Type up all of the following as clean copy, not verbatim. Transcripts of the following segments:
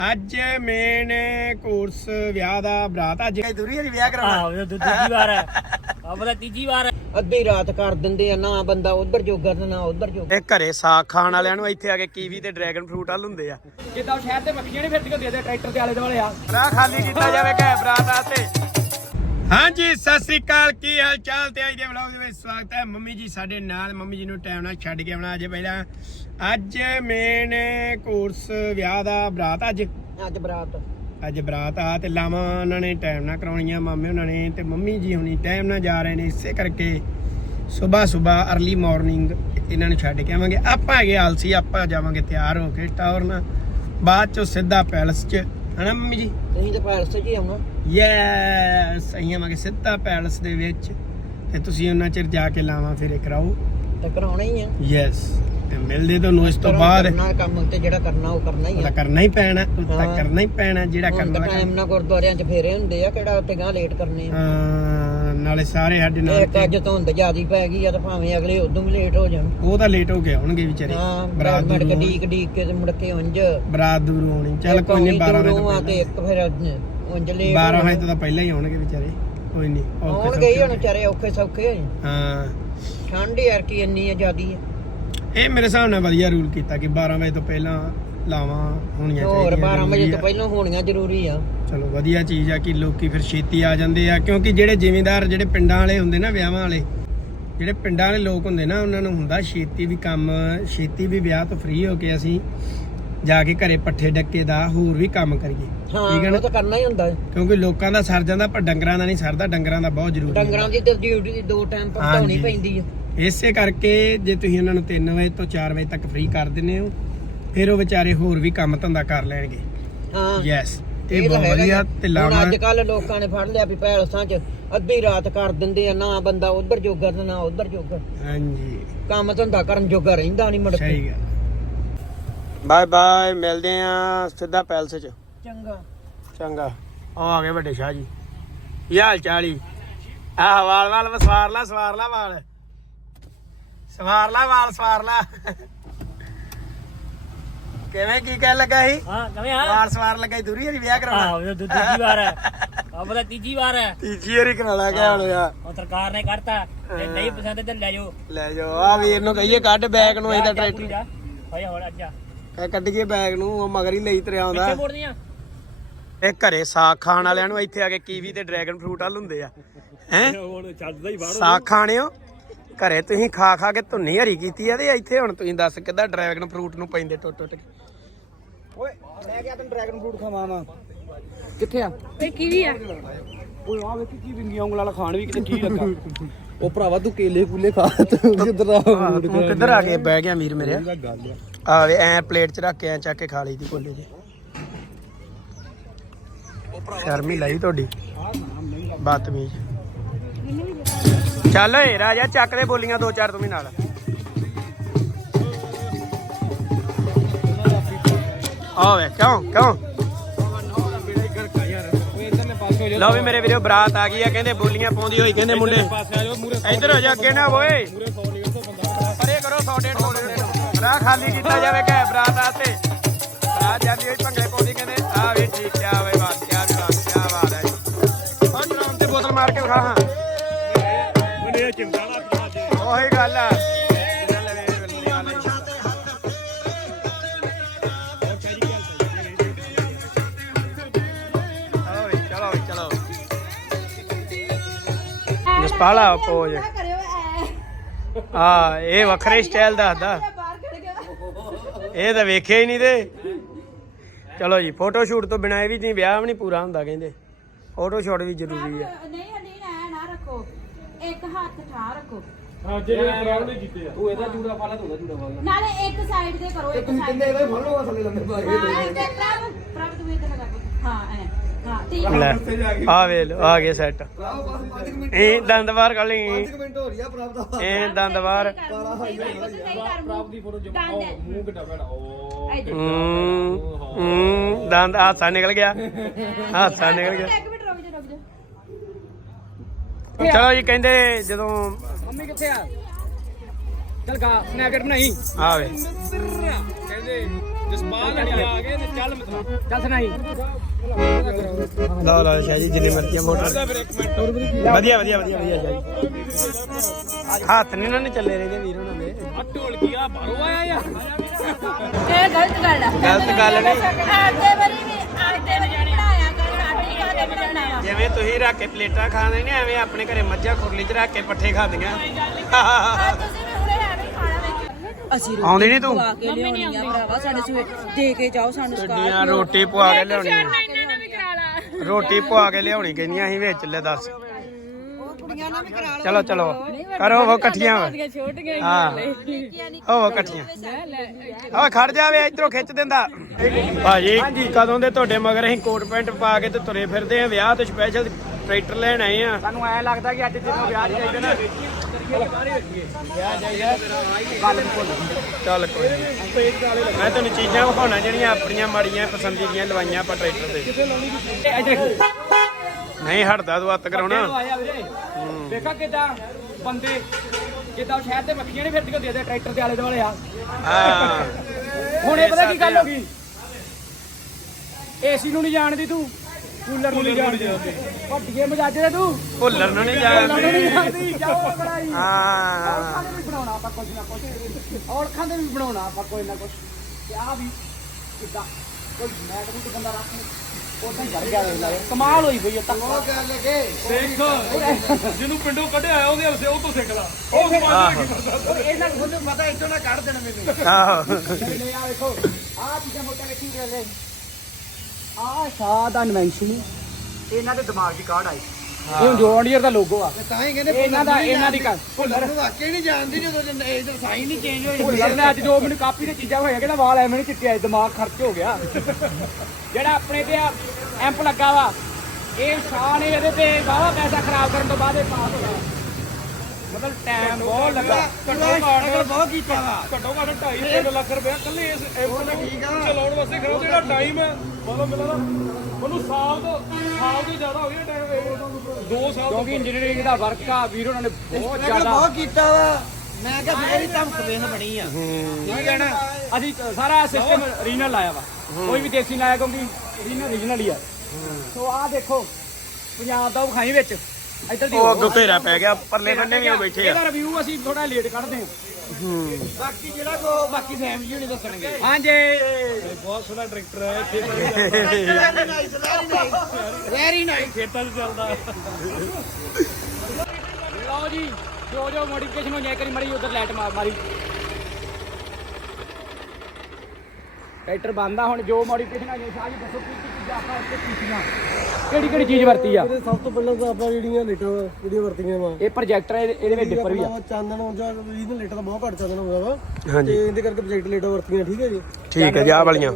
ਅੱਜ main course ਵਿਆਹ ਦਾ ਬਰਾਤ ਅੱਜ ਦੂਰੀ ਵਾਲੀ ਵਿਆਹ ਕਰਾਉਣਾ ਦੂਜੀ ਵਾਰ ਹੈ ਆਪਣਾ ਤੀਜੀ ਵਾਰ ਹੈ। ਅੱਧੀ ਰਾਤ ਕਰ ਦਿੰਦੇ ਆ ਨਾ ਬੰਦਾ ਉਧਰ ਜੋਗਾ ਤੇ ਨਾ ਉਧਰ ਜੋਗਾ। ਇਹ ਘਰੇ ਸਾਗ ਖਾਣ ਵਾਲਿਆਂ ਨੂੰ ਇੱਥੇ ਆ ਕੇ ਕੀਵੀ ਤੇ ਡਰੈਗਨ ਫਰੂਟ ਹਲ ਹੁੰਦੇ ਆ। ਜਿੱਦਾਂ ਸ਼ਹਿਰ ਤੇ ਮੱਖੀਆਂ ਨਹੀਂ ਫਿਰਦੀਆਂ ਦੇ ਟਰੈਕਟਰ ਦੇ ਆਲੇ ਦੁਆਲੇ ਆ ਰਾਹ ਖਾਲੀ ਕੀਤਾ ਜਾਵੇ ਕਿ ਬਰਾਤ ਆਤੇ। ਹਾਂਜੀ ਸਤਿ ਸ੍ਰੀ ਅਕਾਲ, ਕੀ ਹਾਲ ਚਾਲ ਤੇ ਅੱਜ ਦੇ ਵਲੌਗ ਦੇ ਵਿੱਚ ਸਵਾਗਤ ਹੈ। ਮੰਮੀ ਜੀ ਸਾਡੇ ਨਾਲ, ਮੰਮੀ ਜੀ ਨੂੰ ਟਾਈਮ ਨਾਲ ਛੱਡ ਕੇ ਆਉਣਾ। ਅੱਜ ਮੇਨ ਕੋਰਸ ਵਿਆਹ ਦਾ ਬਰਾਤ ਅੱਜ ਬਰਾਤ ਆ ਤੇ ਲਾਵਾਂ ਉਹਨਾਂ ਨੇ ਟਾਈਮ ਨਾਲ ਕਰਾਉਣੀਆਂ, ਮਾਮੇ ਉਹਨਾਂ ਨੇ ਤੇ ਮੰਮੀ ਜੀ ਹੁਣੀ ਟਾਈਮ ਨਾਲ ਜਾ ਰਹੇ ਨੇ। ਇਸੇ ਕਰਕੇ ਸਵੇਰ ਅਰਲੀ ਮਾਰਨਿੰਗ ਇਹਨਾਂ ਨੂੰ ਛੱਡ ਕੇ ਆਵਾਂਗੇ। ਆਪਾਂ ਹੈਗੇ ਆਲਸੀ, ਆਪਾਂ ਜਾਵਾਂਗੇ ਤਿਆਰ ਹੋ ਕੇ ਟਾਵਰ ਨਾਲ, ਬਾਅਦ ਚੋਂ ਸਿੱਧਾ ਪੈਲਸ 'ਚ, ਹਨਾ ਮੰਮੀ ਜੀ? ਤੁਸੀਂ ਤਾਂ ਪੈਲਸ 'ਚ ਹੀ ਆਉਣਾ। ਯੈਸ, ਅਸੀਂ ਆਵਾਂਗੇ ਸਿੱਧਾ ਪੈਲਸ ਦੇ ਵਿੱਚ ਤੇ ਤੁਸੀਂ ਉਹਨਾਂ ਚਿਰ ਜਾ ਕੇ ਲਾਵਾਂ ਫੇਰੇ ਕਰਾਓ ਤੇ ਕਰਾਉਣਾ ਹੀ ਆ। ਯੈਸ, ਤੇ ਮਿਲਦੇ ਤੁਹਾਨੂੰ ਇਸ ਤੋਂ ਬਾਅਦ। ਕੰਮ ਤੇ ਜਿਹੜਾ ਕਰਨਾ ਉਹ ਕਰਨਾ ਹੀ ਆ, ਕਰਨਾ ਹੀ ਪੈਣਾ, ਕਰਨਾ ਹੀ ਪੈਣਾ ਜਿਹੜਾ ਕਰਨਾ। ਟਾਈਮ ਨਾਲ ਗੁਰਦੁਆਰਿਆਂ 'ਚ ਫੇਰੇ ਹੁੰਦੇ ਆ, ਕਿਹੜਾ ਉੱਤੇ ਗਾਂ ਲੇਟ ਕਰਨੇ ਆ। ਨਾਲੇ ਸਾਰੇ ਸਾਡੇ ਨਾਲ ਅੱਜ ਧੁੰਦ ਜ਼ਿਆਦੀ ਪੈ ਗਈ ਆ ਤੇ ਭਾਵੇਂ ਅਗਲੇ ਉਦੋਂ ਵੀ ਲੇਟ ਹੋ ਜਾਣ। ਉਹ ਤਾਂ ਲੇਟ ਹੋ ਕੇ ਆਉਣਗੇ ਵਿਚਾਰੇ, ਬਰਾਤ ਮੜ ਕੇ ਡੀਕ ਕੇ ਤੇ ਮੁੜ ਕੇ ਉਂਝ ਬਰਾਤ ਦੂਰੋਂ ਆਉਣੀ। ਚੱਲ ਕੋਈ ਨਹੀਂ, 12 ਵਜੇ ਤੇ ਇੱਕ ਫਿਰ ਉਂਝ ਲੇਟ 12 ਵਜੇ ਤੋਂ ਪਹਿਲਾਂ ਹੀ ਆਉਣਗੇ ਵਿਚਾਰੇ। ਕੋਈ ਨਹੀਂ, ਆਉਣਗੇ ਹੀ ਹੁਣ ਵਿਚਾਰੇ ਔਖੇ ਸੌਖੇ। ਹਾਂ, ਠੰਡ ਯਾਰ ਕੀ ਇੰਨੀ ਆ ਜ਼ਿਆਦੀ ਆ। ਇਹ ਮੇਰੇ ਹਿਸਾਬ ਨਾਲ ਵਧੀਆ ਰੂਲ ਕੀਤਾ ਕਿ 12 ਵਜੇ ਤੋਂ ਪਹਿਲਾਂ ਲਾਵਾਂ ਹੋਣੀਆਂ ਚਾਹੀਦੀਆਂ। ਹੋਰ 12 ਵਜੇ ਤੋਂ ਪਹਿਲਾਂ ਹੋਣੀਆਂ ਜ਼ਰੂਰੀ ਆ। ਚਲੋ ਵਧੀਆ ਚੀਜ਼ ਆ ਕਿ ਲੋਕੀ ਫਿਰ ਛੇਤੀ ਆ ਜਾਂਦੇ ਆ, ਕਿਉਂਕਿ ਜਿਹੜੇ ਜ਼ਿਮੀਂਦਾਰ, ਜਿਹੜੇ ਪਿੰਡਾਂ ਵਾਲੇ ਹੁੰਦੇ ਨਾ, ਵਿਆਹਾਂ ਵਾਲੇ ਜਿਹੜੇ ਪਿੰਡਾਂ ਵਾਲੇ ਲੋਕ ਹੁੰਦੇ ਨਾ, ਉਹਨਾਂ ਨੂੰ ਹੁੰਦਾ ਛੇਤੀ ਵੀ ਕੰਮ, ਛੇਤੀ ਵੀ ਵਿਆਹ ਤੋਂ ਫ੍ਰੀ ਹੋ ਕੇ ਅਸੀਂ ਜਾ ਕੇ ਘਰੇ ਪੱਠੇ ਡੱਕੇ ਦਾ ਹੋਰ ਵੀ ਕੰਮ ਕਰੀਏ। ਠੀਕ ਹੈ ਨਾ, ਉਹ ਤਾਂ ਕਰਨਾ ਹੀ ਹੁੰਦਾ, ਕਿਉਂਕਿ ਲੋਕਾਂ ਦਾ ਸਰ ਜਾਂਦਾ ਪਰ ਡੰਗਰਾਂ ਦਾ ਨਹੀਂ ਸਰਦਾ। ਡੰਗਰਾਂ ਦਾ ਬਹੁਤ ਜ਼ਰੂਰੀ, ਡੰਗਰਾਂ ਦੀ ਤੇ ਡਿਊਟੀ 2 ਟਾਈਮ ਭੁਗਤਾਉਣੀ ਪੈਂਦੀ ਆ। ਇਸੇ ਕਰਕੇ ਜੇ ਤੁਸੀਂ ਉਹਨਾਂ ਨੂੰ 3 ਵਜੇ ਤੋਂ 4 ਵਜੇ ਤੱਕ ਫ੍ਰੀ ਕਰ ਦਿੰਦੇ ਹੋ, ਫਿਰ ਉਹ ਵਿਚਾਰੇ ਹੋਰ ਵੀ ਕੰਮ ਧੰਦਾ ਕਰ ਲੈਣਗੇ। ਹਾਂ ਯੈਸ, ਇਹ ਬਹੁਤ ਵਧੀਆ। ਤੇ ਲਾਵਾਂ ਅੱਜ ਕੱਲ ਲੋਕਾਂ ਨੇ ਫੜ ਲਿਆ ਵੀ ਪੈਲਸਾਂ 'ਚ ਅੱਧੀ ਰਾਤ ਕਰ ਦਿੰਦੇ ਆ, ਨਾ ਬੰਦਾ ਉਧਰ ਜੋਗਾ ਤੇ ਨਾ ਉਧਰ ਜੋਗਾ। ਹਾਂਜੀ, ਕੰਮ ਧੰਦਾ ਕਰਨ ਜੋਗਾ ਰਹਿੰਦਾ ਨਹੀਂ ਮੁੜ ਕੇ। ਸਹੀ ਗੱਲ। ਬਾਏ ਬਾਏ, ਮਿਲਦੇ ਆ ਸਿੱਧਾ ਪੈਲਸ 'ਚ। ਚੰਗਾ। ਆ ਗਏ ਵੱਡੇ ਸ਼ਾਹ ਜੀ, ਕੀ ਹਾਲ ਚਾਲ ਜੀ? ਆਹ ਵਾਲ ਸਵਾਰ ਲਾ ਵਾਲ, ਸਵਾਰ ਲਾ। ਕਿਵੇਂ, ਕੀ ਕਹਿ ਲੱਗਾ ਸੀ? ਹਾਂ ਕਿਵੇਂ ਆ? ਵਾਲ ਸਵਾਰ ਲੱਗਾ ਸੀ, ਦੂਰੀ ਵਾਲੀ ਵਿਆਹ ਕਰਾਉਣਾ। ਦੂਜੀ ਵਾਰ ਹੈ ਆਪਣਾ ਤੀਜੀ ਵਾਰ ਹੈ। ਤੀਜੀ ਵਾਰੀ ਕਰਾਉਣਾ ਕਿਆ ਹੁਣ ਯਾਰ? ਉਹ ਸਰਕਾਰ ਨੇ ਕਰਤਾ, ਜੇ ਨਹੀਂ ਪਸੰਦ ਤੇ ਲੈ ਜਾਓ। ਆ ਵੀਰ ਨੂੰ ਕਹੀਏ ਕੱਢ ਬੈਗ ਨੂੰ, ਇਹਦਾ ਟਰੈਕਟਰ ਹੋਇਆ ਹੁਣ ਅੱਜ ਕੱਢੀਏ ਬੈਗ ਨੂੰ, ਉਹ ਮਗਰ ਹੀ ਲਈ ਤੁਰਿਆ ਆਉਂਦਾ। ਪਿੱਛੇ ਮੋੜਦੀਆਂ ਇਹ ਘਰੇ ਸਾਗ ਖਾਣ ਵਾਲਿਆਂ ਨੂੰ ਇੱਥੇ ਆ ਕੇ ਕੀਵੀ ਤੇ ਡਰੈਗਨ ਫਰੂਟ ਹਲ ਹੁੰਦੇ ਆ। ਹੈਂ, ਸਾਗ ਖਾਣਿਓ ਘਰੇ ਤੁਸੀਂ ਖਾ ਖਾ ਕੇ ਧੁੰਨੀ ਹਰੀ ਕੀਤੀ ਆ, ਤੇ ਇੱਥੇ ਹੁਣ ਤੁਸੀਂ ਦੱਸ ਕਿੱਦਾਂ ਡਰੈਗਨ ਫਰੂਟ ਨੂੰ ਪੈਂਦੇ ਟੁੱਟ ਕੇ। ਓਏ ਮੈਂ ਕਿਹਾ ਤੈਨੂੰ ਡਰੈਗਨ ਫਰੂਟ ਖਵਾਵਾਂ। ਕਿੱਥੇ ਆ? ਇਹ ਕੀਵੀ ਆ। ਓਏ ਆ ਵੇਖ ਕੀ ਵਿੰਗੀਆਂ ਉਂਗਲਾਂ ਵਾਲਾ ਖਾਣ ਵੀ ਕਿਤੇ ਠੀਕ ਲੱਗਾ। ਉਹ ਭਰਾਵਾ ਤੂੰ ਕੇਲੇ ਕੂਲੇ ਖਾ, ਕਿੱਧਰ ਆ ਕੇ ਬਹਿ ਗਿਆ ਵੀਰ ਮੇਰੇ? ਆ ਵੇ ਐ ਪਲੇਟ 'ਚ ਰੱਖ ਕੇ ਐ ਚੱਕ ਕੇ ਖਾ ਲਈ ਦੀ ਕੋਲੇ ਜੇ। ਸ਼ਰਮੀ ਲਈ ਤੁਹਾਡੀ ਬਦਤਮੀਜ਼। ਚੱਲ ਓਏ ਰਾਜਾ, ਚੱਕ ਦੇ ਬੋਲੀਆਂ 2-4 ਤੂੰ ਵੀ ਨਾਲ। ਆਵੇ ਕਿਉਂ ਲਓ ਵੀ ਮੇਰੇ ਵੀਰੋ, ਬਰਾਤ ਆ ਗਈ ਆ। ਕਹਿੰਦੇ ਬੋਲੀਆਂ ਪਾਉਂਦੀ ਹੋਈ, ਕਹਿੰਦੇ ਮੁੰਡੇ ਇੱਧਰ ਹੋ ਜਾ, ਅੱਗੇ ਨਾ ਹੋਏ, ਪਰੇ ਕਰੋ 100-150 ਰਾਹ ਖਾਲੀ ਕੀਤਾ ਜਾਵੇ ਕਿ ਬਰਾਤ ਆਤੇ। ਬਰਾਤ ਜਾਂਦੀ ਹੋਈ ਭੰਗੜੇ ਪਾਉਂਦੀ, ਕਹਿੰਦੇ ਆ ਵੀ ਠੀਕ, ਕਿਆ ਵੇ ਬਾਤ, ਕਿਆ ਬਾਤ ਹੈ। ਉਹ ਡਰਾਮ ਤੇ ਬੋਤਲ ਮਾਰ ਕੇ ਵਿਖਾ। ਹਾਂ ਉਹੀ ਗੱਲ ਆ। ਜਸਪਾਲਾ ਪੋਜ ਆ, ਇਹ ਵੱਖਰੇ ਸਟਾਈਲ ਦੱਸਦਾ, ਇਹ ਤਾਂ ਵੇਖਿਆ ਹੀ ਨਹੀਂ। ਤੇ ਚਲੋ ਜੀ, ਫੋਟੋ ਸ਼ੂਟ ਤੋਂ ਬਿਨਾਂ ਇਹ ਵੀ ਨਹੀਂ ਵਿਆਹ ਵੀ ਨਹੀਂ ਪੂਰਾ ਹੁੰਦਾ। ਕਹਿੰਦੇ ਫੋਟੋ ਸ਼ੂਟ ਵੀ ਜ਼ਰੂਰੀ ਹੈ। ਨਾ ਰੱਖੋ, ਇੱਕ ਹੱਥ ਠਾ ਰੱਖੋ। ਹਾਂ, ਜਿਹੜੇ ਪ੍ਰਾਊਡ ਨੇ ਕੀਤੇ ਆ, ਉਹ ਇਹਦਾ ਜੂੜਾ ਪਾ ਲਾ, ਤੂੰ ਉਹਦਾ ਜੂੜਾ ਪਾ ਲਾ। ਨਾਲੇ ਇੱਕ ਸਾਈਡ ਤੇ ਕਰੋ, ਇੱਕ ਸਾਈਡ ਤੇ ਇਹਦਾ ਫੜ ਲਓ ਥੱਲੇ ਲੰਮੇ ਪਾ ਕੇ। ਪ੍ਰਭ ਤੂੰ ਇਧਰ ਕਰ। ਹਾਂ ਐ, ਹਾਂ ਠੀਕ ਲੈ ਆ ਵੇ ਲੋ, ਆ ਗਏ ਸੈੱਟ। ਇਹ ਦੰਦ ਬਾਹਰ ਕੱਢ ਲਈ। 5 ਮਿੰਟ ਹੋ ਰਹੀ ਆ ਪ੍ਰਭ ਦਾ। ਇਹ ਦੰਦ ਬਾਹਰ। ਪ੍ਰਭ ਦੀ ਫੋਟੋ ਜਮਾ ਮੂੰਹ ਕਿੱਡਾ ਭੈੜਾ। ਦੰਦ ਹਾਸਾ ਨਿਕਲ ਗਿਆ, ਹਾਸਾ ਨਿਕਲ ਗਿਆ। ਇੱਕ ਮਿੰਟ ਰੁਕ ਜਾ। ਚਲੋ ਜੀ, ਕਹਿੰਦੇ ਜਦੋਂ ਮੰਮੀ ਕਿੱਥੇ ਆ? ਚੱਲ ਗਾ ਸਨੈਕਰ ਨਹੀਂ ਆਵੇ ਕਹਿੰਦੇ ਜਸਪਾਲ ਆ ਗਏ ਚੱਲ ਮਤਲਬ ਚੱਲ ਸੁਣਾਈ ਲਾ ਸ਼ਾਹ ਜੀ ਜਿੰਨੀ ਮਰਜ਼ੀ ਫੋਟੋ ਵਧੀਆ ਵਧੀਆ ਵਧੀਆ ਵਧੀਆ ਸ਼ਾਹ ਜੀ ਹੱਥ ਨਹੀਂ ਉਹਨਾਂ ਨੇ ਚੱਲੇ ਰਹਿੰਦੇ ਵੀਰ ਉਹਨਾਂ ਦੇ ਆ ਢੋਲਕੀ ਆ ਬਾਹਰੋਂ ਆਇਆ ਯਾਰ ਇਹ ਗਲਤ ਗੱਲ ਆ ਗਲਤ ਗੱਲ ਨਹੀਂ ਆਦੇ ਵਾਰੀ ਵੀ ਆਦੇ ਵਾਰੀ ਬਣਾਇਆ ਕਰ ਸਾਡੀ ਕਾਹਦੇ ਬਣਾਉਣਾ ਵਾ ਜਿਵੇਂ ਤੁਸੀਂ ਰੱਖ ਕੇ ਪਲੇਟਾਂ ਖਾਂਦੇ ਨੇ ਐਵੇਂ ਆਪਣੇ ਘਰੇ ਮੱਝਾਂ ਖੁਰਲੀ 'ਚ ਰੱਖ ਕੇ ਪੱਠੇ ਖਾਂਦੀਆਂ ਆ ਤੁਸੀਂ ਵੀ ਹੁਣੇ ਐਵੇਂ ਹੀ ਖਾਣਾ ਵੇਖੋ ਅਸੀਂ ਆਉਂਦੀ ਨਹੀਂ ਤੂੰ ਪਵਾ ਕੇ ਲਿਆਉਣੀ ਆ ਭਰਾਵਾ ਸਾਡੇ ਸਵੇ ਦੇ ਕੇ ਜਾਓ ਸਾਨੂੰ ਗੱਡੀਆਂ ਰੋਟੀ ਪਵਾ ਕੇ ਲਿਆਉਣੀ ਆ ਰੋਟੀ ਪਵਾ ਕੇ ਲਿਆਉਣੀ ਕਹਿੰਦੀਆਂ ਅਸੀਂ ਵਿੱਚ ਲੈ ਦੱਸ ਕੁੜੀਆਂ ਨਾਲ ਵੀ ਕਰਾ ਚਲੋ ਚਲੋ ਕਰੋ ਉਹ ਇਕੱਠੀਆਂ ਹਾਂ ਉਹ ਇਕੱਠੀਆਂ ਆ ਖੜ ਜਾਵੇ ਇਧਰੋਂ ਖਿੱਚ ਦਿੰਦਾ ਭਾਜੀ ਕਦੋਂ ਦੇ ਤੁਹਾਡੇ ਮਗਰ ਅਸੀਂ ਕੋਟ ਪੈਂਟ ਪਾ ਕੇ ਤੇ ਤੁਰੇ ਫਿਰਦੇ ਆ ਵਿਆਹ ਤੇ ਸਪੈਸ਼ਲ ਟਰੈਕਟਰ ਲੈਣ ਆਏ ਆ ਸਾਨੂੰ ਐ ਲੱਗਦਾ ਕਿ ਅੱਜ ਜਦੋਂ ਵਿਆਹ ਚਾਹੀਦਾ ਨਾ ਚੱਲ ਕੋਈ ਨੀ। ਮੈਂ ਤੁਹਾਨੂੰ ਚੀਜ਼ਾਂ ਵਿਖਾਉਣਾ ਜਿਹੜੀਆਂ ਆਪਣੀਆਂ ਮਾੜੀਆਂ ਪਸੰਦੀ ਦੀਆਂ ਲਵਾਈਆਂ ਆਪਾਂ ਟਰੈਕਟਰ ਤੇ ਨਹੀਂ ਹਟਦਾ ਤੂੰ ਹੱਥ ਕਰਾਉਣਾ ਆਇਆ ਵੀਰੇ ਦੇਖਾ ਕਿਦਾਂ ਬੰਦੇ ਜਿੱਦਾਂ ਸ਼ਹਿਰ ਦੇ ਮੱਖੀਆਂ ਨਹੀਂ ਫਿਰਦੀਆਂ ਦੇ ਟਰੈਕਟਰ ਦੇ ਆਲੇ ਦੁਆਲੇ ਆ ਹਾਂ ਹੁਣ ਇਹ ਪਤਾ ਕੀ ਗੱਲ ਹੋ ਗਈ ਏਸੀ ਨੂੰ ਨਹੀਂ ਜਾਣਦੀ ਤੂੰ ਕੂਲਰ ਨੂੰ ਨਹੀਂ ਜਾਣਦੀ ਵੱਡੀਏ ਮਜਾਜੇ ਤੂੰ ਭੁੱਲਰ ਨੂੰ ਨਹੀਂ ਜਾਣਦੀ ਜਾਓ ਬੜਾਈ ਹਾਂ ਵੀ ਬਣਾਉਣਾ ਆਪਾਂ ਕੁਝ ਨਾ ਕੁਝ ਔਲਖਾਂ ਦੇ ਵੀ ਬਣਾਉਣਾ ਆਪਾਂ ਕੋਈ ਨਾ ਕੁਝ ਤੇ ਆ ਵੀ ਕਿੱਦਾਂ ਕੋਈ ਮੈਟ ਨੂੰ ਤੇ ਬੰਦਾ ਰੱਖ ਉਦਾਂ ਹੀ ਗਿਆ ਵੇ ਕਮਾਲ ਹੋਈ ਪਈ ਤਾਂ ਉਹ ਗੱਲ ਲੱਗੇ ਦੇਖ ਜਿਹਨੂੰ ਪਿੰਡੋਂ ਕੱਢਿਆ ਉਹਦੇ ਹਲਸੇ ਉਹ ਤੋਂ ਸਿੱਖ ਲਾ ਉਹ ਇਹਨਾਂ ਨੂੰ ਤੁਹਾਨੂੰ ਪਤਾ ਇੱਥੋਂ ਨਾ ਕੱਢ ਦੇਣਾ ਮੈਨੂੰ ਆਹੋ ਨਹੀਂ ਆ ਵੇਖੋ ਆ ਚੀਜ਼ਾਂ ਮੋਟਾ ਵੇਖੀ ਰਹੇ ਆ ਸ਼ਾਦ ਇਨਵੈਂਸ਼ਨ ਇਹਨਾਂ ਦੇ ਦਿਮਾਗ ਦੀ ਕਾਢ ਆਈ ਇਹ ਜੋਨ ਡੀਅਰ ਦਾ ਲੋਗੋ ਆ ਤਾਂ ਹੀ ਕਹਿੰਦੇ ਇਹਨਾਂ ਦੀ ਗੱਲ ਭੁੱਲਰ ਨੂੰ ਵਾਕਈ ਨਹੀਂ ਜਾਣਦੀ ਜਦੋਂ ਇਹਦਾ ਸਾਈਨ ਨਹੀਂ ਚੇਂਜ ਹੋਈ ਭੁੱਲਰ ਨੇ ਅੱਜ ਜੋ ਮੈਨੂੰ ਕਾਪੀ ਤੇ ਚੀਜ਼ਾਂ ਹੋਇਆ ਕਿਹੜਾ ਵਾਲ ਐਵੇਂ ਨਹੀਂ ਚਿੱਟਿਆ ਦਿਮਾਗ ਖਰਚ ਹੋ ਗਿਆ ਜਿਹੜਾ ਆਪਣੇ ਤੇ ਐਂਪ ਲੱਗਾ ਵਾ ਇਹ ਸ਼ਾਹ ਨੇ ਇਹਦੇ ਤੇ ਵਾਵਾ ਪੈਸਾ ਖਰਾਬ ਕਰਨ ਤੋਂ ਬਾਅਦ ਇਹ ਪਾਸ ਹੋਇਆ ਮਤਲਬ ਟਾਈਮ ਬਹੁਤ ਲੱਗਾ ਘੱਟੋ ਬਹੁਤ ਕੀਤਾ ਵਾ ਘੱਟੋ ਘੱਟ 2.5 ਲੱਖ ਰੁਪਇਆ ਕੱਲੇ ਇਸ ਐਂਪ ਦਾ ਠੀਕ ਆ ਚਲਾਉਣ ਵਾਸਤੇ ਖਰੋ ਜਿਹੜਾ ਟਾਈਮ ਹੈ ਮਤਲਬ ਮਿਲਦਾ ਉਹਨੂੰ ਸਾਲ ਤੋਂ ਜ਼ਿਆਦਾ ਹੋ ਗਿਆ ਟਾਈਮ 2 ਸਾਲ ਕਿਉਂਕਿ ਇੰਜੀਨੀਅਰਿੰਗ ਦਾ ਵਰਕ ਆ ਵੀਰ ਉਹਨਾਂ ਨੇ ਬਹੁਤ ਜ਼ਿਆਦਾ ਬਹੁਤ ਕੀਤਾ ਵਾ ਮੈਂ ਕਿਹਾ ਫੇਰ ਹੀ ਧਮਕ ਵੇਨ ਬਣੀ ਆ ਠੀਕ ਹੈ ਨਾ ਅਸੀਂ ਸਾਰਾ ਸਿਸਟਮ ਰੀਜਨਲ ਲਾਇਆ ਵਾ ਕੋਈ ਵੀ ਦੇਸੀ ਲਾਇਆ ਕਿਉਂਕਿ ਰੀਜਨਲ ਹੀ ਆ ਸੋ ਆਹ ਦੇਖੋ ਪੰਜਾਬ ਦਾ ਵਿਖਾਈ ਵਿੱਚ ਇੱਧਰ ਦੀ ਉਹ ਅੱਗੋਂ ਘੇਰਾ ਪੈ ਗਿਆ ਪਰਲੇ ਬੰਨੇ ਵੀ ਉਹ ਬੈਠੇ ਆ ਇਹਦਾ ਰਿਵਿਊ ਅਸੀਂ ਥੋੜਾ ਲੇਟ ਕੱਢਦੇ ਹਾਂ ਬਾਕੀ ਜਿਹੜਾ ਕੋ ਬਾਕੀ ਫੈਮਿਲੀ ਹੁਣੇ ਦੱਸਣਗੇ ਹਾਂਜੀ ਬਹੁਤ ਸੋਹਣਾ ਟਰੈਕਟਰ ਹੈ ਵੈਰੀ ਨਾਈਸ ਖੇਤਾਂ 'ਚ ਚੱਲਦਾ ਲਓ ਜੀ ਜੋ ਮੋਡੀਫਿਕੇਸ਼ਨ ਹੋ ਜਾਏ ਕਰੀ ਮੜੀ ਉਧਰ ਲਾਈਟ ਮਾਰੀ ਟਰੈਕਟਰ ਬੰਦਾ ਹੁਣ ਜੋ ਮੋਡੀਫਿਕੇਸ਼ਨ ਆ ਗਈ ਸਾਰੀ ਦੱਸੋ ਕੀ ਚੀਜ਼ਾਂ ਆਪਾਂ ਇੱਥੇ ਕੀਤੀਆਂ ਕਿਹੜੀ ਚੀਜ਼ ਵਰਤੀ ਆ ਸਭ ਤੋਂ ਪਹਿਲਾਂ ਤਾਂ ਆਪਾਂ ਜਿਹੜੀਆਂ ਲੇਟਾਂ ਜਿਹੜੀਆਂ ਵਰਤੀਆਂ ਵਾ ਇਹ ਪ੍ਰੋਜੈਕਟਰ ਇਹਦੇ ਵਿੱਚ ਡਿੱਪਰ ਵੀ ਆ ਚਾਨਣ ਜਾਂ ਇਹਦੇ ਲੇਟਾਂ ਦਾ ਬਹੁਤ ਘੱਟ ਚਾਨਣ ਹੁੰਦਾ ਵਾ ਹਾਂਜੀ ਤੇ ਇਹਦੇ ਕਰਕੇ ਪ੍ਰੋਜੈਕਟ ਲੇਟਾਂ ਵਰਤੀਆਂ ਠੀਕ ਹੈ ਜੀ ਠੀਕ ਹੈ ਜੀ ਆਹ ਵਾਲੀਆਂ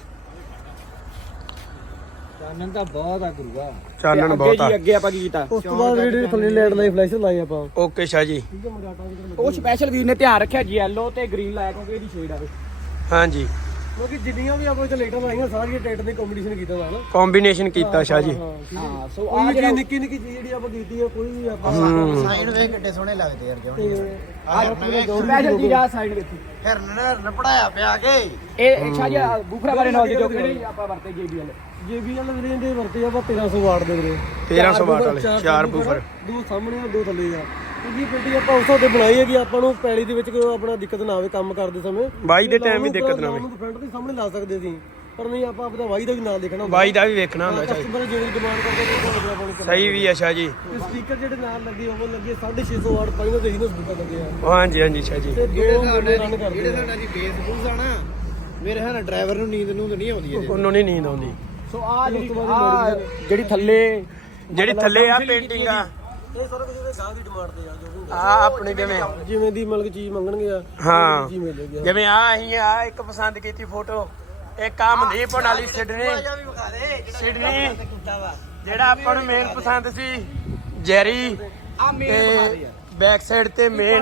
ਚਾਨਣ ਤਾਂ ਬਹੁਤ ਆ ਗੁਰੂਆ ਚਾਨਣ ਬਹੁਤ ਆ ਅੱਗੇ ਆਪਾਂ ਕੀ ਕੀਤਾ ਉਸ ਤੋਂ ਬਾਅਦ ਜਿਹੜੀ ਥੱਲੇ ਲਾਈਟ ਲਾਈ ਫਲੈਸ਼ ਲਾਈ ਆਪਾਂ ਓਕੇ ਸ਼ਾਹ ਜੀ ਠੀਕ ਹੈ ਮਗਾਟਾ ਵੀ ਉਹ ਸਪੈਸ਼ਲ ਵੀਰ ਨੇ ਧਿਆਨ ਰੱਖਿਆ ਯੈਲੋ ਤੇ ਗ੍ਰੀਨ ਲਾਇਆ ਕਿਉਂਕਿ ਇਹਦੀ ਸ਼ੇਡ ਆਵੇ ਹਾਂਜੀ ਕਿਉਂਕਿ ਜਿੰਨੀਆਂ ਵੀ ਆਪਾਂ ਇੱਥੇ ਲੇਟਾਂ ਲਾਈਆਂ ਸਾਰੀਆਂ ਟਰੈਕਟਰ ਦੇ ਕੰਪੀਟੀਸ਼ਨ ਕੀਤਾ ਵਾ ਨਾ ਕੰਬੀਨੇਸ਼ਨ ਕੀਤਾ ਸ਼ਾਹ ਜੀ ਹਾਂ ਸੋ ਆ ਜਿਹੜੀ ਨਿੱਕੀ ਨਿੱਕੀ ਚੀਜ਼ ਜਿਹੜੀ ਆਪਾਂ ਕੀਤੀ ਆ ਕੋਈ ਵੀ ਆਪਾਂ ਸਾਈਨ ਵੇਖ ਕਿੱਡੇ ਸੋਹਣੇ ਲੱਗਦੇ ਯਾਰ ਸਪੈਸ਼ਲ ਚੀਜ਼ ਆ ਸਾਈਡ ਵਿੱਚ ਹਿਰਨ ਪੜਾਇਆ ਪਿਆ ਕੇ ਇਹ ਸ਼ਾਹ ਜੀ ਬੂਫਰਾ ਬਾਰੇ ਨੌਲੇਜ ਦਿਓ ਕਿਹੜੀ ਆਪਾਂ ਵਰਤੇ JBL JBL ਵੀਰੇ ਦੇ ਵਰਤੇ ਆਪਾਂ 1300 ਵਾਟ ਦੇ ਵੀਰੇ 1300 ਵਾਟ ਵਾਲੇ 4 ਬੂਫਰ ਦੋ ਸਾਹਮਣੇ ਆ ਦੋ ਥੱਲੇ ਆ ਕਿਉਂਕਿ ਪੇਟੀ ਆਪਾਂ ਉਸ ਹਿਸਾਬ ਤੇ ਬਣਾਈ ਹੈ ਕਿ ਆਪਾਂ ਨੂੰ ਪੈਲੀ ਦੇ ਵਿੱਚ ਕੋਈ ਆਪਣਾ ਦਿੱਕਤ ਨਾ ਆਵੇ ਕੰਮ ਕਰਦੇ ਸਮੇਂ ਬਾਈ ਦੇ ਟਾਈਮ ਵੀ ਦਿੱਕਤ ਨਾ ਆਵੇ ਫਰੰਟ ਦੇ ਸਾਹਮਣੇ ਲਾ ਸਕਦੇ ਸੀ ਪਰ ਨਹੀਂ ਆਪਾਂ ਆਪਣਾ ਵਾਈ ਦਾ ਵੀ ਨਾਲ ਦੇਖਣਾ ਬਾਈ ਦਾ ਵੀ ਵੇਖਣਾ ਹੁੰਦਾ ਸ਼ਾਹ ਜੀ ਕਸਟਮਰ ਜਿਹੜੀ ਡਿਮਾਂਡ ਕਰਦੇ ਉਹ ਆਪਾਂ ਨੂੰ ਸਹੀ ਵੀ ਆ ਸ਼ਾਹ ਜੀ ਸਪੀਕਰ ਜਿਹੜੇ ਨਾਲ ਲੱਗੇ ਉਹ ਲੱਗੇ 650 ਵਾਟ ਪਾਈਆਂ ਤੇ ਇਹਨੂੰ ਸਪੀਕਰ ਲੱਗੇ ਆ ਹਾਂਜੀ ਹਾਂਜੀ ਸ਼ਾਹ ਜੀ ਤੇ ਦੋ ਮੁੰਡੇ ਰਨ ਕਰਦੇ ਜਿਹੜੇ ਸਾਡਾ ਜੀ ਬੇਸ ਬੂਸ ਆ ਨਾ ਮੇਰੇ ਹਾਂ ਡਰਾਈਵਰ ਨੂੰ ਨੀਂਦ ਨਹੀਂ ਆਉਂਦੀ ਇਹਦੇ ਉਹਨੂੰ ਨਹੀਂ ਨੀਂਦ ਆਉਂਦੀ ਸੋ ਆ ਜਿਹੜੀ ਥੱਲੇ ਆ ਪੇਂਟਿੰਗ ਆ ਇਹ ਸਾਰਾ ਕੁਝ ਇਹਦੇ ਗਾਹ ਦੀ ਡਿਮਾਂਡ ਤੇ ਆ ਜੋ ਵੀ ਆ ਆਪਣੀ ਜਿਵੇਂ ਦੀ ਮਤਲਬ ਚੀਜ਼ ਮੰਗਣਗੇ ਆ ਹਾਂ ਜੀ ਮਿਲੇਗੀ ਜਿਵੇਂ ਆ ਅਸੀਂ ਆ ਇੱਕ ਪਸੰਦ ਕੀਤੀ ਫੋਟੋ ਇਹ ਕੰਮ ਨਹੀਂ ਪਾਉਣ ਵਾਲੀ ਸਿਡਨੀ ਜਿਹੜਾ ਆਪਾਂ ਨੂੰ ਮੇਨ ਪਸੰਦ ਸੀ ਜੈਰੀ ਤੇ ਬੈਕ ਸਾਈਡ ਤੇ ਮੇਨ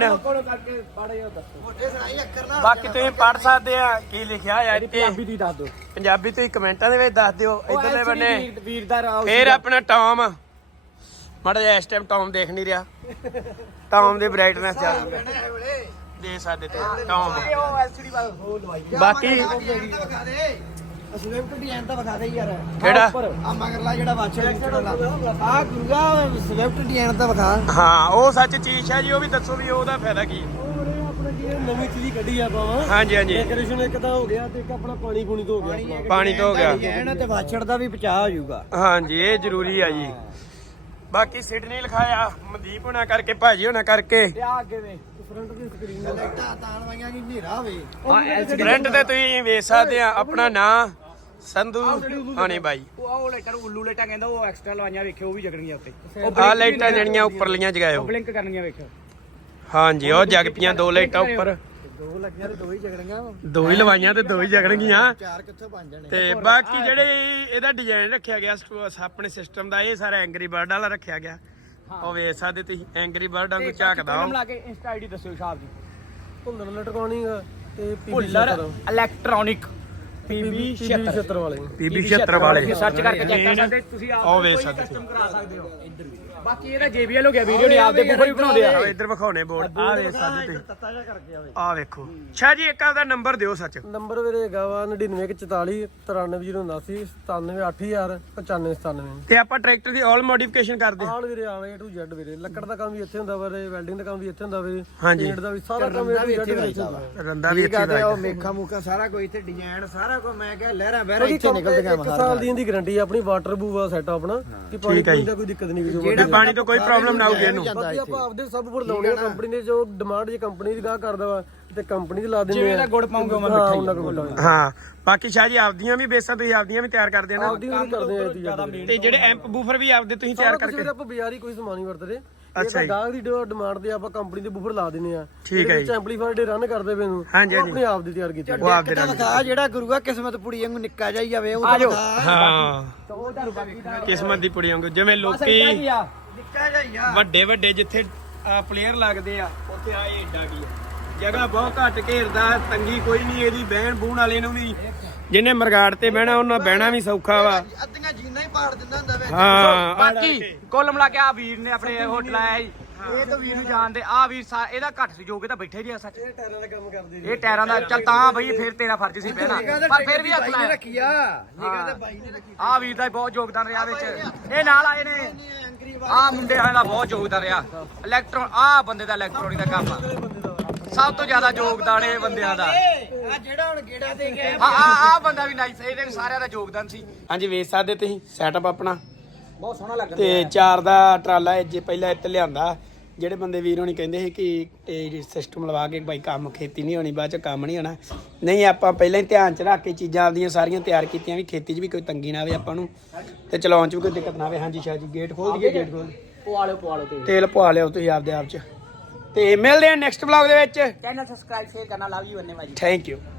ਬਾਕੀ ਤੁਸੀਂ ਪੜ੍ਹ ਸਕਦੇ ਆ ਕੀ ਲਿਖਿਆ ਆ ਇੱਥੇ ਪੰਜਾਬੀ ਦੀ ਦੱਸ ਦਿਓ ਪੰਜਾਬੀ ਤੁਸੀਂ ਕਮੈਂਟਾਂ ਦੇ ਵਿੱਚ ਦੱਸ ਦਿਓ ਇਧਰਲੇ ਬੰਨੇ ਵੀਰ ਦਾ ਫੇਰ ਆਪਣਾ ਟੌਮ ਮਾੜਾ ਜਿਹਾ ਇਸ ਟਾਈਮ ਟੌਮ ਦੇਖ ਨਹੀਂ ਰਿਹਾ ਟੌਮ ਦੀ ਬ੍ਰਾਈਟਨੈਸ ਜ਼ਿਆਦਾ ਦੇ ਸਕਦੇ ਤੇ ਟੌਮ ਉਹ ਐਲਸੀਡੀ ਬਾਅਦ ਉਹ ਲਵਾਈ ਬਾਕੀ ਸਵਿਫਟ ਡਿਜ਼ਾਈਨ ਤਾਂ ਵਿਖਾ ਦੇ ਯਾਰ ਕਿਹੜਾ ਆ ਮਗਰਲਾ ਜਿਹੜਾ ਵਾਚੇ ਆ ਗੁਰੂਆ ਸਵਿਫਟ ਡਿਜ਼ਾਈਨ ਤਾਂ ਵਿਖਾ ਹਾਂ ਉਹ ਸੱਚ ਚੀਜ਼ ਹੈ ਜੀ ਉਹ ਵੀ ਦੱਸੋ ਵੀ ਉਹਦਾ ਫਾਇਦਾ ਕੀ ਆਪਣਾ ਕੀ ਨਵੀਂ ਚੀਜ਼ ਕੱਢੀ ਆ ਆਪਾਂ ਹਾਂਜੀ ਹਾਂਜੀ ਡੈਕੋਰੇਸ਼ਨ ਇੱਕ ਤਾਂ ਹੋ ਗਿਆ ਤੇ ਇੱਕ ਆਪਣਾ ਪਾਣੀ ਪੂਣੀ ਤੋਂ ਹੋ ਗਿਆ ਪਾਣੀ ਤੋਂ ਹੋ ਗਿਆ ਡਿਜ਼ਾਈਨ ਤੇ ਵਾਛੜ ਦਾ ਵੀ ਬਚਾਅ ਹੋ ਜਾਊਗਾ ਹਾਂਜੀ ਇਹ ਜ਼ਰੂਰੀ ਆ ਜੀ ਬਾਕੀ ਸਿਡਨੀ ਲਿਖਾਇਆ ਮਨਦੀਪ ਹੋਣਾ ਕਰਕੇ ਭਾਜੀ ਹੋਣਾ ਕਰਕੇ ਤੇ ਆ ਅੱਗੇ ਵੇ ਫਰੰਟ ਦੀ ਸਕਰੀਨ ਲਾਈਟਾਂ ਤਾਣ ਵਾਈਆਂ ਕੀ ਹਨੇਰਾ ਹੋਵੇ ਫਰੰਟ ਤੇ ਤੁਸੀਂ ਵੇਖ ਸਕਦੇ ਆ ਆਪਣਾ ਨਾਂ ਸੰਧੂ ਹਾਣੀ ਬਾਈ ਉਹ ਲਾਈਟਾਂ ਨੂੰ ਉੱਲੂ ਲਾਈਟਾਂ ਕਹਿੰਦਾ ਉਹ ਐਕਸਟਰਾ ਲਵਾਈਆਂ ਵੇਖਿਓ ਉਹ ਵੀ ਜਗਣਗੀਆਂ ਉੱਤੇ ਆਹ ਲਾਈਟਾਂ ਜਿਹੜੀਆਂ ਉੱਪਰਲੀਆਂ ਜਗਾਇਓ ਬਲਿੰਕ ਕਰਨੀਆਂ ਵੇਖਿਓ ਹਾਂਜੀ ਉਹ ਜਗ ਪੀਆਂ 2 ਲਾਈਟਾਂ ਉੱਪਰ ਦੋ ਲੱਗੀਆਂ ਤੇ ਦੋ ਹੀ ਜਗਣਗੀਆਂ 2 ਹੀ ਲਵਾਈਆਂ ਤੇ 2 ਹੀ ਜਗਣਗੀਆਂ ਚਾਰ ਕਿੱਥੋਂ ਬਣ ਜਾਣੇ ਤੇ ਬਾਕੀ ਜਿਹੜੇ ਇਹਦਾ ਡਿਜ਼ਾਈਨ ਰੱਖਿਆ ਗਿਆ ਆਪਣੇ ਸਿਸਟਮ ਦਾ ਇਹ ਸਾਰਾ ਐਂਗਰੀ ਬਰਡ ਵਾਲਾ ਰੱਖਿਆ ਗਿਆ ਉਹ ਵੇਖ ਸਕਦੇ ਤੁਸੀਂ ਐਂਗਰੀ ਬਰਡ ਵਾਂਗੂ ਝਾਕਦਾ ਲਾ ਕੇ ਇੰਸਟਾ ਆਈਡੀ ਦੱਸਿਓ ਸ਼ਾਪ ਦੀ ਭੁੱਲਰ ਇਲੈਕਟ੍ਰੋਨਿਕ ਤੇ ਭੁੱਲਰ ਇਲੈਕਟ੍ਰੋਨਿਕ PB 76 ਵਾਲੇ PB 76 ਵਾਲੇ ਸਰਚ ਕਰਕੇ ਚੈੱਕ ਕਰ ਸਕਦੇ ਤੁਸੀਂ ਉਹ ਵੇਖ ਸਕਦੇ ਕਸਟਮ ਕਰਾ ਸਕਦੇ ਹੋ ਬਾਕੀ ਇਹਦਾ JBL ਹੋ ਗਿਆ ਵੀਡੀਓ ਨਹੀਂ ਆਪਦੇ ਬੂਫਰ ਵੀ ਬਣਾਉਂਦੇ ਆ ਇੱਧਰ ਵਿਖਾਉਣੇ ਬੋਰਡ ਆ ਵੇਖ ਸਕਦੇ ਤੁਸੀਂ ਤੱਤਾ ਜਿਹਾ ਕਰਕੇ ਆਵੇ ਆ ਵੇਖੋ ਸ਼ਾਹ ਜੀ ਇੱਕ ਆਪਦਾ ਨੰਬਰ ਦਿਓ ਸੱਚ ਨੰਬਰ ਵੀਰੇ ਹੈਗਾ ਵਾ 9944 93079 97800 9597 ਤੇ ਆਪਾਂ ਟਰੈਕਟਰ ਦੀ ਆਲ ਮੋਡੀਫਿਕੇਸ਼ਨ ਕਰਦੇ ਆਲ ਵੀਰੇ ਆਲ A to Z ਵੀਰੇ ਲੱਕੜ ਦਾ ਕੰਮ ਵੀ ਇੱਥੇ ਹੁੰਦਾ ਵੀਰੇ ਵੈਲਡਿੰਗ ਦਾ ਕੰਮ ਵੀ ਇੱਥੇ ਹੁੰਦਾ ਵੀਰੇ ਹਾਂਜੀ। ਪੇਂਟ ਦਾ ਵੀ ਸਾਰਾ ਕੰਮ A to Z ਵੀਰੇ ਇੱਥੇ ਹੁੰਦਾ ਰੰਦਾ ਵੀ ਇੱਥੇ ਦਾ ਉਹ ਮੇਖਾ ਮੂਕਾ ਸਾਰਾ ਕੋਈ ਇੱਥੇ ਡਿਜ਼ਾਈਨ ਸਾਰਾ ਕੁਝ ਮੈਂ ਕਿਹਾ ਲਹਿਰਾਂ ਬਹਿਰਾਂ ਇੱਥੇ ਨਿਕਲਦੀਆਂ ਇੱਕ ਸਾਲ ਦੀ ਇਹਦੀ ਗਾਰੰਟੀ ਆਪਣੀ ਵਾਟਰ ਪ੍ਰੂਫ ਆ ਸੈਟ ਆਪਣਾ ਕਿ ਪਾਣੀ ਪੀਣ ਦਾ ਕੋਈ ਦਿੱਕਤ ਨਹੀਂ ਤੇ ਪਾਣੀ ਤੋਂ ਕੋਈ ਪ੍ਰੋਬਲਮ ਨਾ ਆਊਗੀ ਇਹਨੂੰ ਬਾਕੀ ਆਪਾਂ ਆਪਦੇ ਸਭ ਪੁਰ ਲਾਉਣੇ ਆ ਕੰਪਨੀ ਨੇ ਜੋ ਡਿਮਾਂਡ ਜੇ ਕੰਪਨੀ ਦੀ ਗਾਹ ਕਰਦਾ ਵਾ ਤੇ ਕੰਪਨੀ ਦੀ ਲਾ ਦਿੰਦੇ ਆ ਜਿਵੇਂ ਗੁੜ ਪਾਉਂਗੇ ਉਹ ਹਾਂ ਉਹਨਾਂ ਕੋਲ ਮਿੱਠਾ ਹਾਂ ਬਾਕੀ ਸ਼ਾਹ ਜੀ ਆਪਦੀਆਂ ਵੀ ਬੇਸਾਂ ਤੁਸੀਂ ਆਪਦੀਆਂ ਵੀ ਤਿਆਰ ਕਰਦੇ ਆ ਨਾ ਆਪਦੀ ਵੀ ਕਰਦੇ ਆ ਜ਼ਿਆਦਾ ਤੇ ਜਿਹੜੇ ਐਂਪ ਬੂਫਰ ਵੀ ਆਪਦੇ ਤੁਸੀਂ ਤਿਆਰ ਕਰਕੇ ਕਰਕੇ ਆਪਾਂ ਬਾਜ਼ਾਰੀ ਕੋਈ ਸਮਾਨ ਨਹੀਂ ਵਰਤਦੇ ਇਹ ਤਾਂ ਗਾਹਕ ਦੀ ਡਿਮਾਂਡ ਤੇ ਆਪਾਂ ਕੰਪਨੀ ਦੇ ਬੂਫਰ ਲਾ ਦਿੰਨੇ ਆ ਠੀਕ ਹੈ ਜੀ ਐਂਪਲੀਫਾਇਰ ਦੇ ਰਨ ਕਰਦੇ ਪਏ ਨੂੰ ਹਾਂਜੀ ਹਾਂਜੀ ਆਪਣੇ ਆਪ ਦੀ ਤਿਆਰ ਕੀਤੀ ਉਹ ਆਪਦੇ ਨਾਲ ਦਿਖਾ ਜਿਹੜਾ ਗੁਰੂਆ ਕਿਸਮਤ ਪੁੜੀ ਵਾਂਗੂ ਨਿੱਕਾ ਜਾਈ ਜਾਵੇ ਉਹ ਤਾਂ ਦਿਖਾ ਹਾਂ ਉਹ ਤੁਹਾਨੂੰ ਬਾਕੀ ਕਿਸਮਤ ਦੀ ਪੁੜੀ ਵਾਂਗੂ ਜਿਵੇਂ ਲੋਕੀ ਨਿੱਕਾ ਜਾਈ ਆ ਵੱਡੇ ਵੱਡੇ ਜਿੱਥੇ ਪਲੇਅਰ ਲੱਗਦੇ ਆ ਉੱਥੇ ਆ ਇਹ ਏਡਾ ਕੀ ਆ ਜਗ੍ਹਾ ਬਹੁਤ ਘੱਟ ਘੇਰਦਾ ਤੰਗੀ ਕੋਈ ਨਹੀਂ ਇਹਦੀ ਬਹਿਣ ਬੂਣ ਵਾਲੇ ਨੂੰ ਵੀ ਜਿਹਨੇ ਮਰਗਾੜ ਤੇ ਬਹਿਣਾ ਉਹਨਾਂ ਬਹਿਣਾ ਵੀ ਸੌਖਾ ਵਾ ਅੱਧੀਆਂ ਜੀਨਾਂ ਹੀ ਪਾੜ ਦਿੰਦਾ ਹੁੰਦਾ ਵੇ ਹਾਂ ਬਾਕੀ ਕੁੱਲ ਮਿਲਾ ਕੇ ਆ ਵੀਰ ਨੇ ਆਪਣੇ ਹੋਟਲ ਆਇਆ ਜੀ ਇਹ ਤਾਂ ਵੀਰ ਨੂੰ ਜਾਣਦੇ ਆ ਵੀਰ ਇਹਦਾ ਘੱਟ ਸਹਿਯੋਗ ਤਾਂ ਬੈਠੇ ਜੀ ਆ ਸੱਚ ਇਹ ਟਾਇਰਾਂ ਦਾ ਕੰਮ ਕਰਦੇ ਇਹ ਟਾਇਰਾਂ ਦਾ ਚੱਲ ਤਾਂ ਬਈ ਫਿਰ ਤੇਰਾ ਫਰਜ਼ ਸੀ ਪਹਿਲਾਂ ਪਰ ਫਿਰ ਵੀ ਹੱਥ ਲਾਇਆ ਰੱਖੀ ਆ ਨਿਗਾਹ ਤੇ ਬਾਈ ਨੇ ਰੱਖੀ ਆ ਵੀਰ ਦਾ ਬਹੁਤ ਯੋਗਦਾਨ ਰਿਹਾ ਵਿੱਚ ਇਹ ਨਾਲ ਆਏ ਨੇ ਆ ਮੁੰਡੇ ਵਾਲੇ ਦਾ ਬਹੁਤ ਯੋਗਦਾਨ ਰਿਹਾ ਆ ਬੰਦੇ ਦਾ ਇਲੈਕਟ੍ਰੋਨਿਕ ਦਾ ਕੰਮ ਆ ਸਭ ਤੋਂ ਜ਼ਿਆਦਾ ਯੋਗਦਾਨ ਇਹ ਬੰਦਿਆਂ ਦਾ ਆ ਜਿਹੜਾ ਹੁਣ ਗੇੜਾ ਦੇ ਗਿਆ ਆ ਬੰਦਾ ਵੀ ਨਾਈਸ ਇਹਦੇ ਸਾਰਿਆਂ ਦਾ ਯੋਗਦਾਨ ਸੀ ਹਾਂਜੀ ਵੇਖ ਸਕਦੇ ਤੁਸੀਂ ਸੈਟਅਪ ਆਪਣਾ ਬਹੁਤ ਸੋਹਣਾ ਲੱਗ ਤੇ 4 ਦਾ ਟਰਾਲਾ ਇਹ ਜੇ ਪਹਿਲਾਂ ਇੱਥੇ ਲਿਆਂਦਾ ਜਿਹੜੇ ਬੰਦੇ ਵੀਰ ਹੋਣੀ ਕਹਿੰਦੇ ਸੀ ਕਿ ਇਹ ਸਿਸਟਮ ਲਵਾ ਕੇ ਬਾਈ ਕੰਮ ਖੇਤੀ ਨਹੀਂ ਹੋਣੀ ਬਾਅਦ ਚ ਕੰਮ ਨਹੀਂ ਹੋਣਾ ਨਹੀਂ ਆਪਾਂ ਪਹਿਲਾਂ ਹੀ ਧਿਆਨ ਚ ਰੱਖ ਕੇ ਚੀਜ਼ਾਂ ਆਪਦੀਆਂ ਸਾਰੀਆਂ ਤਿਆਰ ਕੀਤੀਆਂ ਵੀ ਖੇਤੀ 'ਚ ਵੀ ਕੋਈ ਤੰਗੀ ਨਾ ਆਵੇ ਆਪਾਂ ਨੂੰ ਤੇ ਚਲਾਉਣ 'ਚ ਵੀ ਕੋਈ ਦਿੱਕਤ ਨਾ ਆਵੇ ਹਾਂਜੀ ਸ਼ਾਹ ਜੀ ਗੇਟ ਖੋਲ ਦਈਏ ਗੇਟ ਖੋਲ ਪਵਾ ਲਿਓ ਤੇਲ ਪਵਾ ਲਿਓ ਤੁਸੀਂ ਆਪਦੇ ਆਪ 'ਚ ਤੇ ਮਿਲਦੇ ਆ ਨੈਕਸਟ ਵਲੌਗ ਦੇ ਵਿੱਚ ਚੈਨਲ ਸਬਸਕ੍ਰਾਈਬ ਸ਼ੇਅਰ ਕਰਨਾ ਲਵ ਯੂ ਅੰਨੇ ਭਾਜੀ ਥੈਂਕ ਯੂ